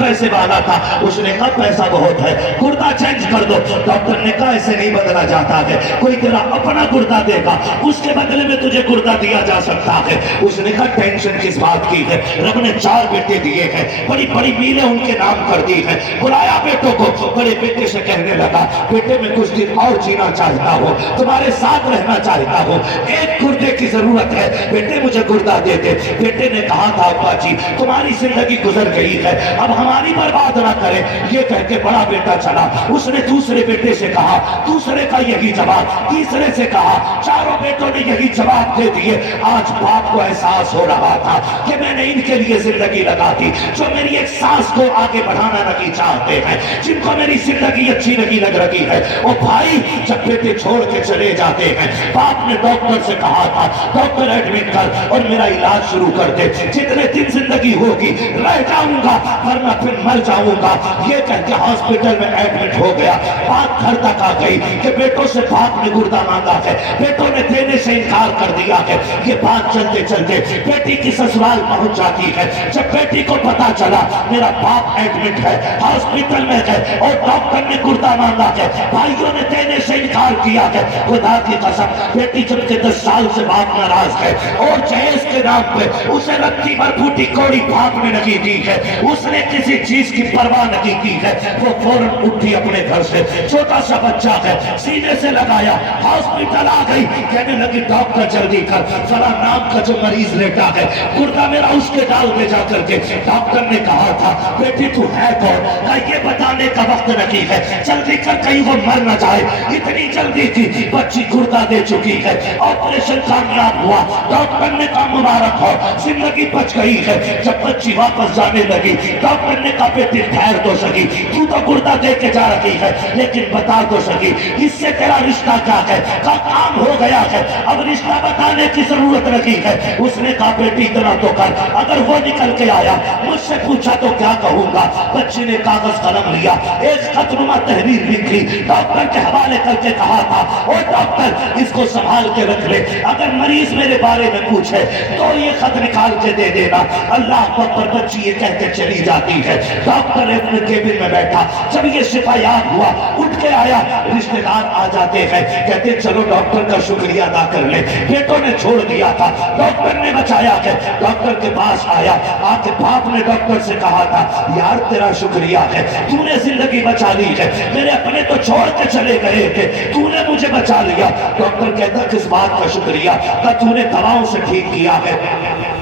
پیسے والا تھا، اس نے کہا پیسہ بہت ہے، گردہ چینج کر دو۔ ڈاکٹر نے کہا ایسے نہیں بدلا جاتا ہے، کوئی تیرا اپنا گردہ دے گا، اس کے بدلے میں تجھے گردہ دیا جا سکتا ہے۔ اس نے کہا ٹینشن کس بات کی ہے، رب نے 4 بیٹے دیے ہیں، بڑی بڑی میلیں ان کے نام کر دی ہیں۔ بلایا بیٹوں کو، بڑے بیٹے سے کہنے لگا بیٹے میں کچھ دن اور جینا چاہتا ہوں، تمہارے ساتھ رہنا چاہتا ہوں، ایک گردے کی ضرورت ہے، بیٹے مجھے گردہ دے دے۔ بیٹے نے کہا تھا ابا جی تمہاری زندگی گزر گئی ہے، اب ہماری برباد نہ کرے۔ یہ کہہ کے بڑا بیٹا چلا، اس نے دوسرے بیٹے سے کہا، دوسرے کا یہی جواب، تیسرے سے کہا، چاروں بیٹوں نے یہی جواب دے دیے۔ آج باپ کو احساس ہو رہا تھا کہ میں نے ان کے لیے زندگی لگا دی جو میری ایک سانس کو آگے بڑھانا نہیں چاہتے ہیں، جن کو میری زندگی اچھی نہیں لگ رہی ہے۔ اور بھائی جب بیٹے چھوڑ کے چلے جاتے ہیں، باپ نے ڈاکٹر سے کہا تھا ڈاکٹر ایڈمٹ کر اور میرا علاج شروع کر دے، جتنے دن زندگی ہوگی رہ جاؤں گا ورنہ پھر مر جاؤں گا۔ یہ کہہ کے ہاسپٹل میں ایڈمٹ ہو گیا۔ بات گھر تک آ گئی کہ بیٹوں سے باپ نے گردہ مانگا ہے، بیٹوں نے دینے سے انکار کر دیا ہے۔ یہ بات چلتے چلتے بیٹی کی سسرال پہنچ جاتی ہے۔ جب بیٹی کو پتا چلا میرا باپ ایڈمٹ ہے، ہاسپٹل میں ہے اور ڈاکٹر نے گردہ مانگا ہے، بھائیوں نے دینے سے انکار کیا ہے، خدا کی قسم بیٹی جب کے 10 سال سے باپ ناراض ہے اور جہیز کے نام پہ اسے رتی بھر پھوٹی کوڑی باپ نے نہیں دی ہے، اس نے کسی چیز کی پرواہ نہیں کی ہے، وہ فوراً اٹھی اپنے گھر سے، چھوٹا سا بچہ ہے سینے سے لگایا، ہاسپٹل آ گئی، کہنے لگی ڈاکٹر جلدی کر، فلاں نام کا جو مریض لیٹا ہے گردہ میرا اس کے ڈال دے جا کر کے۔ ڈاکٹر نے کہا تھا بیٹی تو ہے کون؟ کہا یہ بتانے کا وقت نہیں ہے، جلدی کر کہیں وہ مر نہ جائے۔ اتنی جلدی تھی، بچی گردہ دے چکی ہے، آپریشن کامیاب ہوا، ڈاکٹر نے کہا مبارک ہو زندگی بچ گئی ہے۔ جب بچی واپس جانے لگی ڈاکٹر نے کہا بیٹی ٹھہر تو سکی، تو گردہ دے کے جا رہی ہے لیکن بتا تو سکی اس سے تیرا رشتہ کیا ہے؟ کہا کام ہو گیا ہے، اب رشتہ بتانے کی ضرورت نہیں ہے۔ اس نے کہا بیٹی اتنا تو کر، اگر وہ نکل کے آیا مجھ سے پوچھا تو کیا کہوں گا؟ بچی نے کاغذ قلم لیا، ایک خط نما تحریر لکھی، ڈاکٹر کے حوالے کر کے کہا تھا او ڈاکٹر اس کو سنبھال کے رکھ لے، اگر مریض میرے بارے میں پوچھے تو یہ خط نکال کے دے دینا۔ اللہ اکبر، بچی یہ کہہ کے چلی جاتی ہے۔ ڈاکٹر اپنے کیبن میں بیٹھا، جب یہ شفا یاب ہوا اٹھ کے آیا، رشتہ دار آ جاتے ہیں، کہتے چلو ڈاکٹر کا شکریہ ادا کر لیں، بیٹوں نے چھوڑ دیا تھا ڈاکٹر نے بچایا ہے۔ ڈاکٹر کے پاس آیا، آ کے باپ نے ڈاکٹر سے کہا تھا یار تیرا شکریہ ہے، تو نے زندگی بچا لی ہے، میرے اپنے تو چھوڑ کے چلے گئے تھے، تو نے مجھے بچا لیا۔ ڈاکٹر کہتا کس بات کا شکریہ؟ کہ تو نے دواؤں سے ٹھیک کیا ہے۔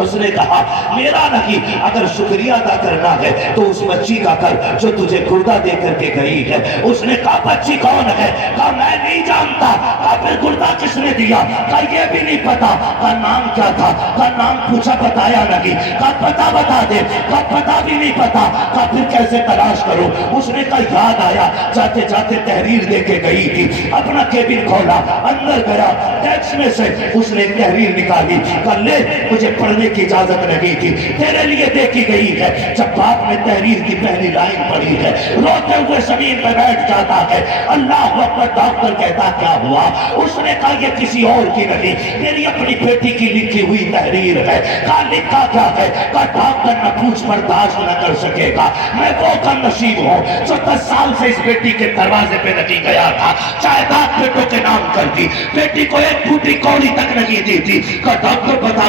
اس نے کہا میرا نہیں، اگر شکریہ ادا کرنا ہے تو اس بچی کا کر جو تجھے گردہ دے کر کے گئی ہے۔ اس نے کہا بچی کون ہے؟ کہا میں نہیں جانتا۔ کہا پھر گردہ کس نے دیا؟ کہا یہ بھی نہیں پتا۔ کہا نام کیا تھا؟ کہا نام پوچھا بتایا نہیں۔ کہا پتا بتا دے۔ کہا پتا بھی نہیں پتا۔ کہا پھر کیسے تلاش کروں؟ اس نے کہا یاد آیا جاتے جاتے تحریر دے کے گئی تھی، اپنا کیبن کھولا، اندر گیا، ٹیکس میں سے اس نے تحریر نکالی، کہا لے مجھے پڑھنے کی اجازت نہیں تھی، تیرے لیے دیکھی گئی ہے۔ جب باپ نے تحریر کی پہلی لائن پڑھی ہے روتے ہوئے زمین پہ بیٹھ جاتا ہے۔ اللہ اکبر، ڈاکٹر کہتا کیا ہوا؟ اس نے کہا یہ کسی اور کی نہیں، میری اپنی بیٹی کی لکھی ہوئی تحریر ہے۔ کہا لکھا کیا ہے؟ کہا ڈاکٹر نہ پوچھ برداشت نہ کر سکے گا، میں وہ کم نصیب ہوں جو 10 سال سے اس بیٹی کے دروازے پہ نہیں گیا تھا، جائیداد بیٹوں کے نام کر دی، بیٹی کو ایک پھوٹی کوڑی تک نہیں دی تھی۔ کہا ڈاکٹر بتا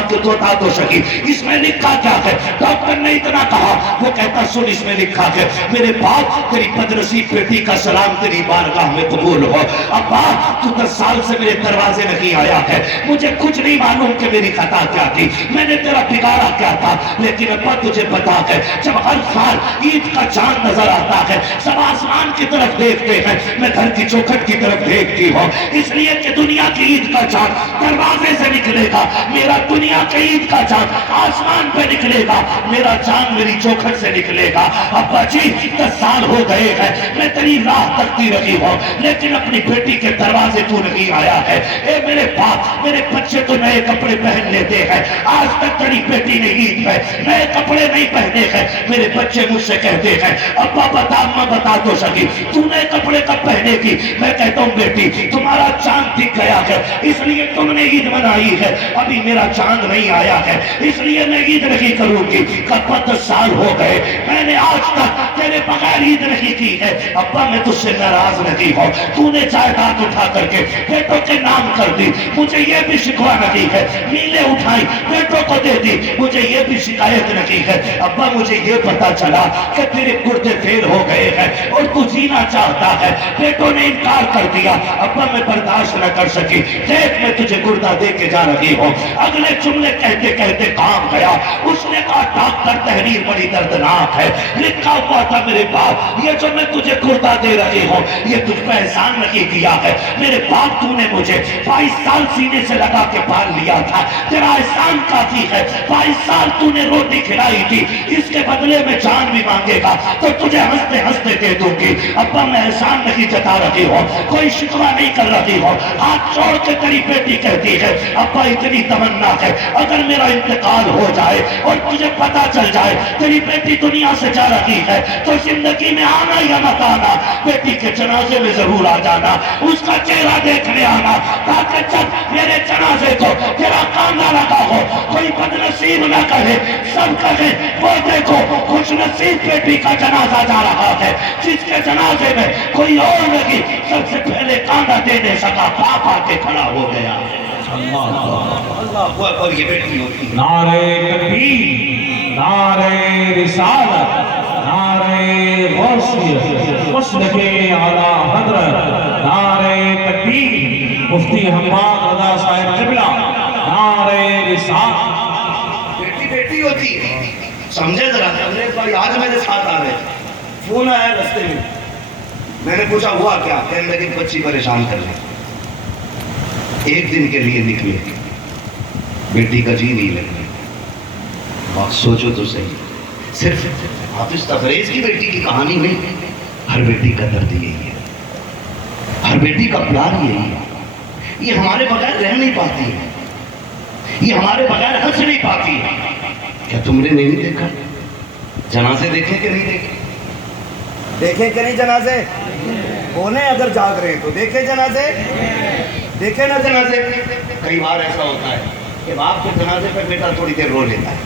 تو سکی اس میں لکھا کیا ہے؟ ڈاکٹر نے اتنا کہا، وہ کہتا سن اس میں لکھا ہے میرے باپ تیری بدنصیب بیٹی کا سلام تیری بارگاہ میں قبول ہو۔ ابا تو 10 سال سے میرے دروازے نہیں آیا ہے، مجھے کچھ نہیں معلوم کہ میری خطا کیا تھی، میں نے تیرا بگاڑا کیا تھا، لیکن ابا تجھے پتا ہے جب ہر سال عید کا چاند نظر آتا ہے سب آسمان کی طرف دیکھتے ہیں، میں گھر کی چوکھٹ کی طرف دیکھتی ہوں، اس لیے کہ دنیا کی عید کا چاند دروازے سے نکلے گا، میرا دنیا کی عید کا چاند آسمان پہ نکلے گا، میرا چاند میری چوکھٹ سے نکلے گا۔ ابا جی 10 سال ہو گئے ہیں میں تیری راہ تکتی رہی ہوں لیکن اپنی بیٹی کے دروازے تو نہیں آیا ہے۔ اے میرے باپ، میرے بچے تو نئے کپڑے پہن لیتے ہیں، آج تک تیری بیٹی نے عید میں نئے کپڑے نہیں پہنے ہیں۔ میرے بچے مجھ سے کہتے ہیں ابا بتا، اما بتا تو سکی تو نئے کپڑے کب پہنے کی؟ میں کہتا ہوں بیٹی تمہارا چاند دکھ گیا ہے اس لیے تم نے عید منائی ہے، ابھی میرا چاند نہیں آیا ہے اس لیے میں عید نہیں کروں گی۔ 10 سال ہو گئے میں نے آج تک بغیر عید نہیں کی ہے۔ ابا میں تجھ سے ناراض نہیں ہوں، تو نے جائیداد اٹھا کر کے بیٹوں کے نام کر دی، مجھے یہ بھی شکوا نہیں ہے، میلے اٹھائی بیٹوں کو دے دی، مجھے یہ بھی شکایت نہیں ہے۔ ابا مجھے یہ پتا چلا کہ تیرے گردے فیل ہو گئے ہیں اور تو جینا چاہتا ہے، بیٹوں نے انکار کر دیا۔ ابا میں برداشت نہ کر سکی، دیکھ میں تجھے گردہ دے کے جا رہی ہوں۔ اگلے جملے کہتے کہتے کام گیا، اس نے کہا ڈاکٹر تحریر بڑی دردناک ہے، لکھا ہوا تھا میرے باپ، یہ جو میں تجھے گردہ دے رہی ہوں یہ تجھ پہ احسان نہیں کیا ہے، میرے باپ تو نے مجھے 22 سال سینے سے لگا کے پال لیا تھا، تیرا احسان کافی ہے، 22 سال تو نے روٹی کھلائی تھی، اس کے بدلے میں جان بھی مانگے گا تو تجھے ہنستے ہنستے دے دوں گی۔ ابا میں احسان نہیں جتا رہی ہوں، کوئی شکوہ نہیں کر رہی ہوں، ہاتھ چھوڑ کے تیری بیٹی کہتی ہے ابا اتنی تمنا ہے اگر میرا انتقال ہو جائے اور تجھے پتا چل جائے تیری بیٹی دنیا سے جا رہی ہے تو زندگی میں آنا یا مت آنا، بیٹی کے جنازے میں ضرور آ جانا، اس کا چہرہ دیکھنے آنا، تاکہ جب میرے جنازے کو تیرا کاندھا لگا ہو کوئی بدنصیب نہ کہے، سب کہے وہ دیکھو خوش نصیب بیٹی کا جنازہ جا رہا ہے، جس کے جنازے میں کوئی اور نہیں سب سے پہلے کاندھا دینے سکا باپ آ کے کھڑا ہو گیا۔ اللہ اور یہ بیٹی ہوتی ہے۔ نعرہ تکبیر، نعرہ رسالت، نعرہ غوثیت، مسلک اعلی حضرت، نعرہ تکبیر، مفتی حماد رضا صاحب قبلہ، نعرہ رسالت۔ بیٹی بیٹی ہوتی ہے، سمجھے ذرا۔ ایک بار آج میرے ساتھ آ رہے فون آیا رستے میں نے پوچھا ہوا کیا، کہنے لگے بچی پریشان کر لیں، ایک دن کے لیے نکلے، بیٹی کا جی نہیں لگا۔ بات سوچو تو صحیح، صرف حافظ تبریز کی بیٹی کی کہانی نہیں، ہر بیٹی کا درد یہی ہے، ہر بیٹی کا پیار یہی ہے۔ یہ ہمارے بغیر رہ نہیں پاتی ہے، یہ ہمارے بغیر ہنس نہیں پاتی ہے۔ کیا تم نے نہیں دیکھا؟ جنازے دیکھیں کہ نہیں دیکھیں؟ دیکھیں کہ نہیں جنازے؟ بولیں اگر جاگ رہے ہیں تو دیکھیں جنازے، دیکھیں نا جنازے۔ کئی بار ایسا ہوتا ہے کہ باپ کے جنازے پہ بیٹا تھوڑی دیر رو لیتا ہے،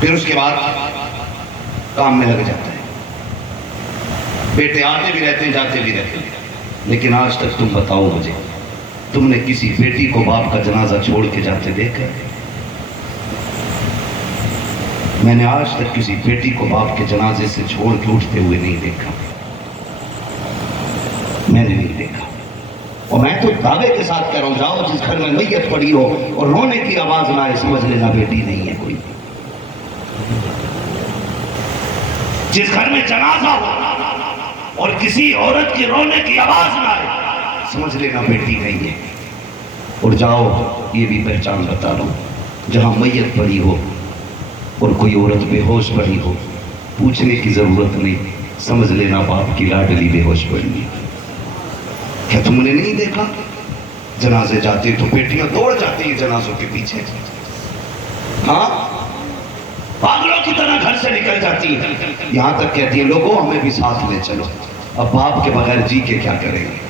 پھر اس کے بعد کام میں لگ جاتا ہے۔ بیٹے آتے بھی رہتے ہیں جاتے بھی رہتے ہیں، لیکن آج تک تم بتاؤ مجھے، تم نے کسی بیٹی کو باپ کا جنازہ چھوڑ کے جاتے دیکھا؟ میں نے آج تک کسی بیٹی کو باپ کے جنازے سے چھوڑ کے اٹھتے ہوئے نہیں دیکھا، میں نے نہیں دیکھا۔ اور میں تو دعوے کے ساتھ کہہ رہا ہوں، جاؤ جس گھر میں میت پڑی ہو اور رونے کی آواز نہ آئے، سمجھ لینا بیٹی نہیں ہے کوئی۔ جس گھر میں جنازہ ہو اور کسی عورت کی رونے کی آواز نہ آئے، سمجھ لینا بیٹی نہیں ہے۔ اور جاؤ یہ بھی پہچان بتا رہا ہوں، جہاں میت پڑی ہو اور کوئی عورت بے ہوش پڑی ہو، پوچھنے کی ضرورت نہیں، سمجھ لینا باپ کی لاڈلی بے ہوش پڑی ہے۔ کیا تم نے نہیں دیکھا؟ جنازے جاتے تو بیٹیاں دوڑ جاتی ہیں جنازوں کے پیچھے، ہاں پاگلوں کی طرح گھر سے نکل جاتی ہیں، یہاں تک کہتی ہیں لوگوں ہمیں بھی ساتھ لے چلو۔ اب باپ کے بغیر جی کے کیا کریں گے؟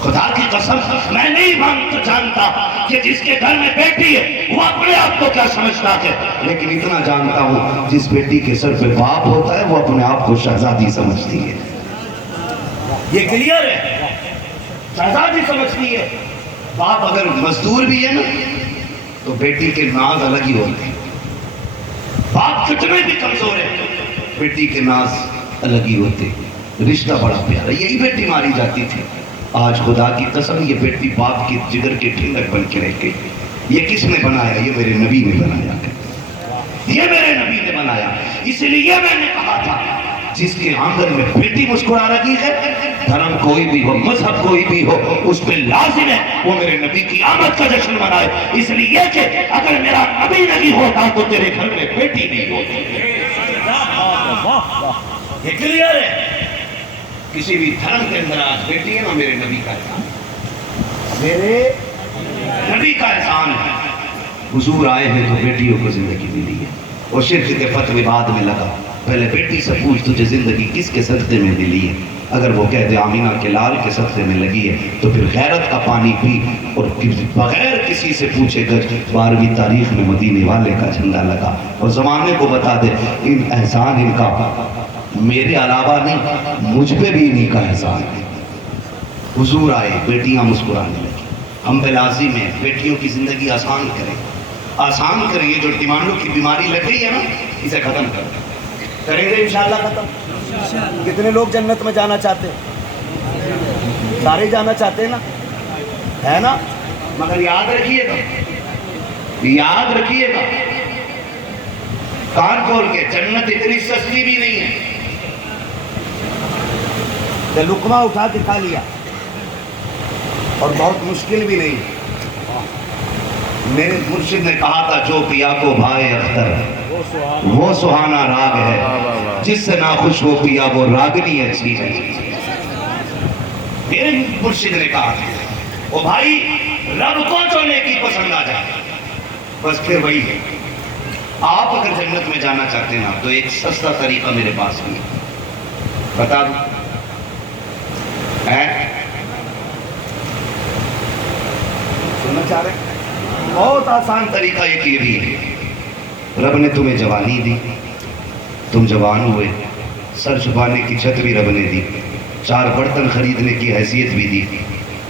خدا کی قسم میں نہیں جانتا کہ جس کے گھر میں بیٹی ہے وہ اپنے آپ کو کیا سمجھتا ہے، لیکن اتنا جانتا ہوں جس بیٹی کے سر پہ باپ ہوتا ہے وہ اپنے آپ کو شہزادی سمجھتی ہے۔ یہ کلیئر ہے، شہزادی سمجھتی ہے۔ باپ اگر مزدور بھی ہے نا تو بیٹی کے ناز الگ ہی ہوتے ہیں، باپ کتنے بھی کمزور ہے بیٹی کے ناز الگ ہی ہوتے، رشتہ بڑا پیارا۔ یہی بیٹی ماری جاتی تھی، آج خدا کی قسم یہ بیٹی باپ کی جگر کے ٹھنڈک بن کے رہ گئی۔ یہ کس نے بنایا؟ یہ میرے نبی نے بنایا، یہ میرے نبی نے بنایا۔ اس لیے میں نے کہا تھا جس کے آنگن میں بیٹی مسکرا رہی ہے، دھرم کوئی بھی ہو، مذہب کوئی بھی ہو، اس پہ لازم ہے وہ میرے نبی کی آمد کا جشن منائے، اس لیے کہ اگر میرا نبی نہیں ہوتا تو تیرے گھر میں بیٹی نہیں ہوتی۔ یہ کلیئر ہے، کسی بھی دھرم کے اندر آج بیٹی ہے نا میرے نبی کا احسان، میرے نبی کا احسان ہے۔ حضور آئے ہیں تو بیٹیوں کو زندگی ملی ہے، اور شرک کے فتوے بعد میں لگا، پہلے بیٹی سے پوچھ تجھے زندگی کس کے صدقے میں ملی ہے، اگر وہ کہہ دے آمینہ کے لال کے صدقے میں لگی ہے تو پھر غیرت کا پانی پی اور بغیر کسی سے پوچھے گا 12ویں تاریخ میں مدینے والے کا جھنڈا لگا، اور زمانے کو بتا دے ان احسان ان کا میرے علاوہ نہیں، مجھ پہ بھی انہی کا احسان ہے۔ حضور آئے، بیٹیاں مسکرانے لگی۔ ہم پہ لازم ہے بیٹیوں کی زندگی آسان کریں، آسان کریں۔ یہ جو ڈیمانڈوں کی بیماری لگ گئی ہے نا، اسے ختم کریں گے انشاءاللہ ختم۔ کتنے لوگ جنت میں جانا چاہتے ہیں؟ سارے جانا چاہتے ہیں نا، ہے نا؟ مگر یاد رکھیے گا، یاد رکھیے گا، کان کھول کے، جنت اتنی سستی بھی نہیں ہے۔ کہ لقمہ اٹھا کے کھا لیا، اور بہت مشکل بھی نہیں۔ میرے مرشد نے کہا تھا جو پیا کو بھائے اختر وہ سہانا راگ ہے، جس سے ناخوش ہو پیا وہ راگنی اچھی ہے۔ میرے مرشد نے کہا تھا او بھائی، رب کو جو نیکی پسند آ جائے بس پھر وہی ہے۔ آپ اگر جنت میں جانا چاہتے ہیں نا تو ایک سستا طریقہ میرے پاس بھی ہے، بتا دوں سننا چاہ رہے ہیں؟ بہت آسان طریقہ ایک یہ بھی ہے۔ رب نے تمہیں جوانی دی، تم جوان ہوئے، سر چھپانے کی چھت بھی رب نے دی، 4 برتن خریدنے کی حیثیت بھی دی،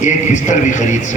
1 بستر بھی خرید سکتے